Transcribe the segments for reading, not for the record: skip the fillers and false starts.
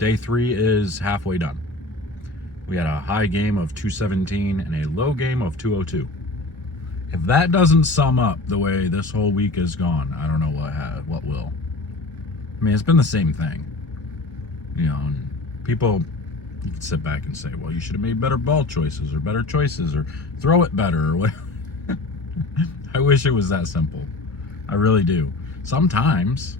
Day 3 is halfway done. We had a high game of 217 and a low game of 202. If that doesn't sum up the way this whole week has gone, I don't know what will. I mean, it's been the same thing. And people, you can sit back and say, well, you should have made better ball choices or better choices or throw it better or whatever. I wish it was that simple. I really do. Sometimes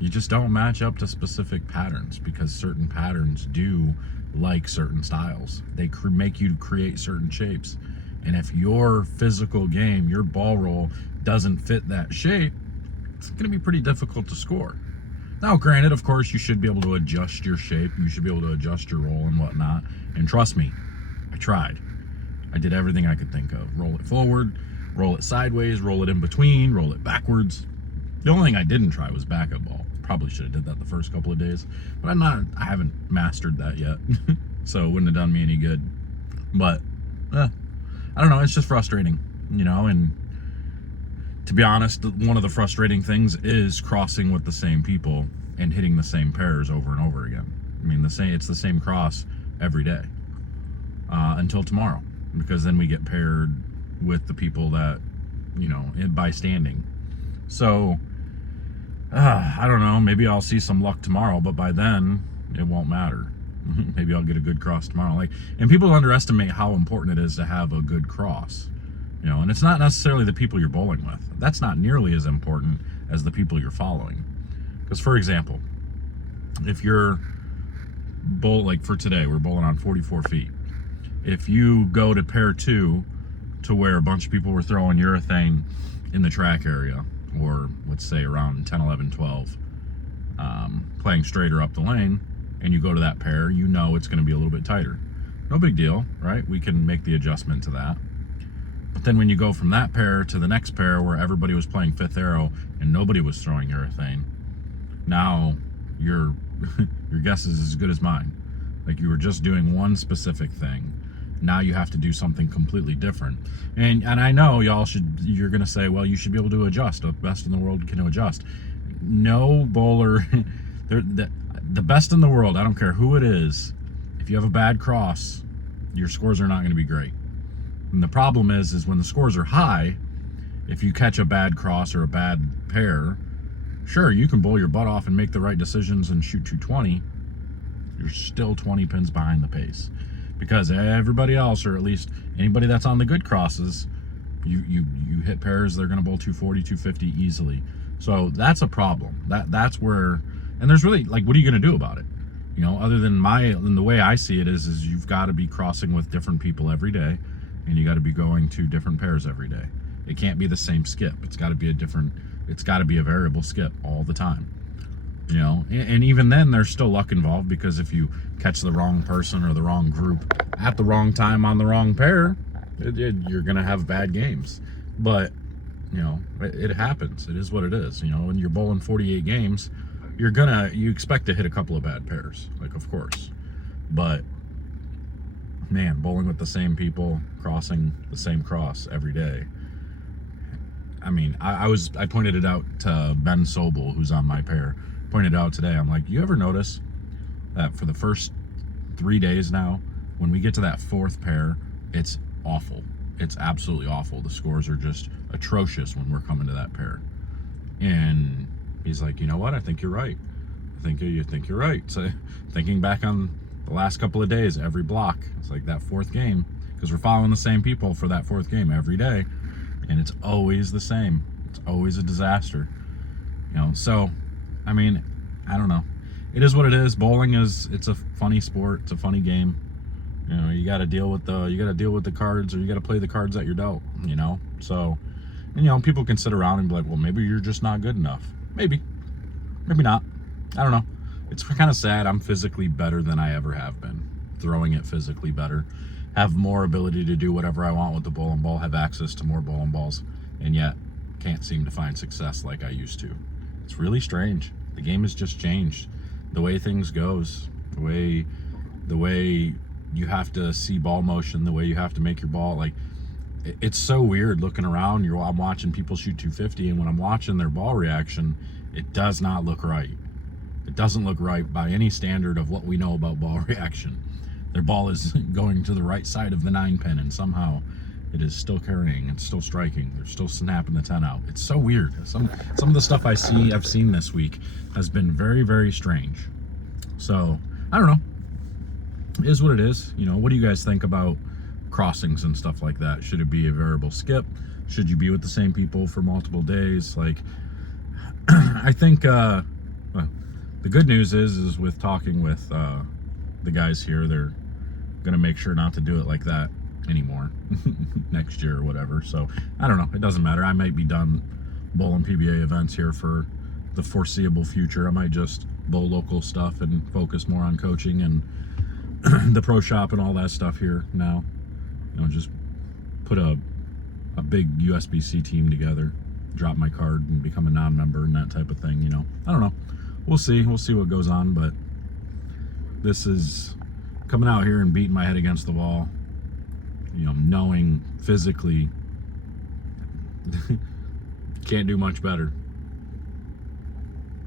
you just don't match up to specific patterns because certain patterns do like certain styles. They make you create certain shapes. And if your physical game, your ball roll doesn't fit that shape, it's going to be pretty difficult to score. Now, granted, of course, you should be able to adjust your shape. You should be able to adjust your roll and whatnot. And trust me, I tried. I did everything I could think of. Roll it forward, roll it sideways, roll it in between, roll it backwards. The only thing I didn't try was backup ball. Probably should have did that the first couple of days. But I haven't mastered that yet. So it wouldn't have done me any good. But, I don't know. It's just frustrating, and to be honest, one of the frustrating things is crossing with the same people and hitting the same pairs over and over again. I mean, it's the same cross every day until tomorrow, because then we get paired with the people that, by standing. So, I don't know. Maybe I'll see some luck tomorrow, but by then it won't matter. Maybe I'll get a good cross tomorrow. And people underestimate how important it is to have a good cross. And it's not necessarily the people you're bowling with. That's not nearly as important as the people you're following. Because, for example, if you're for today, we're bowling on 44 feet. If you go to pair 2 to where a bunch of people were throwing urethane in the track area, or let's say around 10, 11, 12, playing straighter up the lane, and you go to that pair, it's going to be a little bit tighter. No big deal, right? We can make the adjustment to that. But then when you go from that pair to the next pair where everybody was playing fifth arrow and nobody was throwing urethane, now your guess is as good as mine. You were just doing one specific thing. Now you have to do something completely different. And I know you're going to say, well, you should be able to adjust. The best in the world can adjust. No bowler, the best in the world, I don't care who it is, if you have a bad cross, your scores are not going to be great. And the problem is when the scores are high, if you catch a bad cross or a bad pair, sure, you can bowl your butt off and make the right decisions and shoot 220. You're still 20 pins behind the pace. Because everybody else, or at least anybody that's on the good crosses, you hit pairs, they're going to bowl 240, 250 easily. So that's a problem. That's where, and there's really, what are you going to do about it? Other than the way I see it is you've got to be crossing with different people every day, and you got to be going to different pairs every day. It can't be the same skip. It's got to be a variable skip all the time. And even then there's still luck involved, because if you catch the wrong person or the wrong group at the wrong time on the wrong pair, you're going to have bad games. But, it happens. It is what it is. When you're bowling 48 games, you expect to hit a couple of bad pairs, of course. But, man, bowling with the same people, crossing the same cross every day. I mean, I pointed it out to Ben Sobel, who's on my pair. Pointed out today, I'm like, you ever notice that for the first 3 days now, when we get to that fourth pair, it's awful. It's absolutely awful. The scores are just atrocious when we're coming to that pair. And he's like, you know what? I think you're right. You think you're right. So thinking back on the last couple of days, every block, it's like that fourth game, because we're following the same people for that fourth game every day, and it's always the same. It's always a disaster. So I mean, I don't know. It is what it is. Bowling it's a funny sport. It's a funny game. You got to deal with the cards, or you got to play the cards that you're dealt. So, people can sit around and be like, well, maybe you're just not good enough. Maybe not. I don't know. It's kind of sad. I'm physically better than I ever have been. Throwing it physically better. Have more ability to do whatever I want with the bowling ball. Have access to more bowling balls, and yet can't seem to find success like I used to. It's really strange. The game has just changed. The way things goes, the way you have to see ball motion, the way you have to make your ball, it's so weird looking around. I'm watching people shoot 250, and when I'm watching their ball reaction, it does not look right. It doesn't look right by any standard of what we know about ball reaction. Their ball is going to the right side of the 9-pin, and somehow it is still carrying, it's still striking, they're still snapping the 10 out. It's so weird. Some of the stuff I've seen this week has been very, very strange. So I don't know. It is what it is. You know, what do you guys think about crossings and stuff like that? Should it be a variable skip? Should you be with the same people for multiple days? Like, I think well, the good news is with talking with the guys here, they're gonna make sure not to do it like that anymore next year or whatever. So I don't know, it doesn't matter. I might be done bowling PBA events here for the foreseeable future. I might just bowl local stuff and focus more on coaching and the pro shop and all that stuff here now. You know, just put a big USBC team together, drop my card and become a non-member and that type of thing, you know. I don't know, we'll see what goes on. But this is coming out here and beating my head against the wall, you know, knowing physically can't do much better.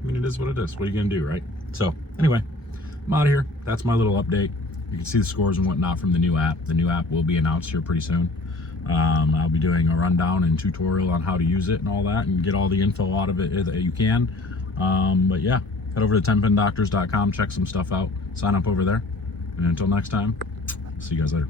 I mean, it is what it is. What are you gonna do, right? So anyway, I'm out of here. That's my little update. You can see the scores and whatnot from the new app. The new app will be announced here pretty soon. I'll be doing a rundown and tutorial on how to use it and all that, and get all the info out of it that you can. But yeah, head over to 10pindoctors.com, check some stuff out, sign up over there. And until next time, see you guys later.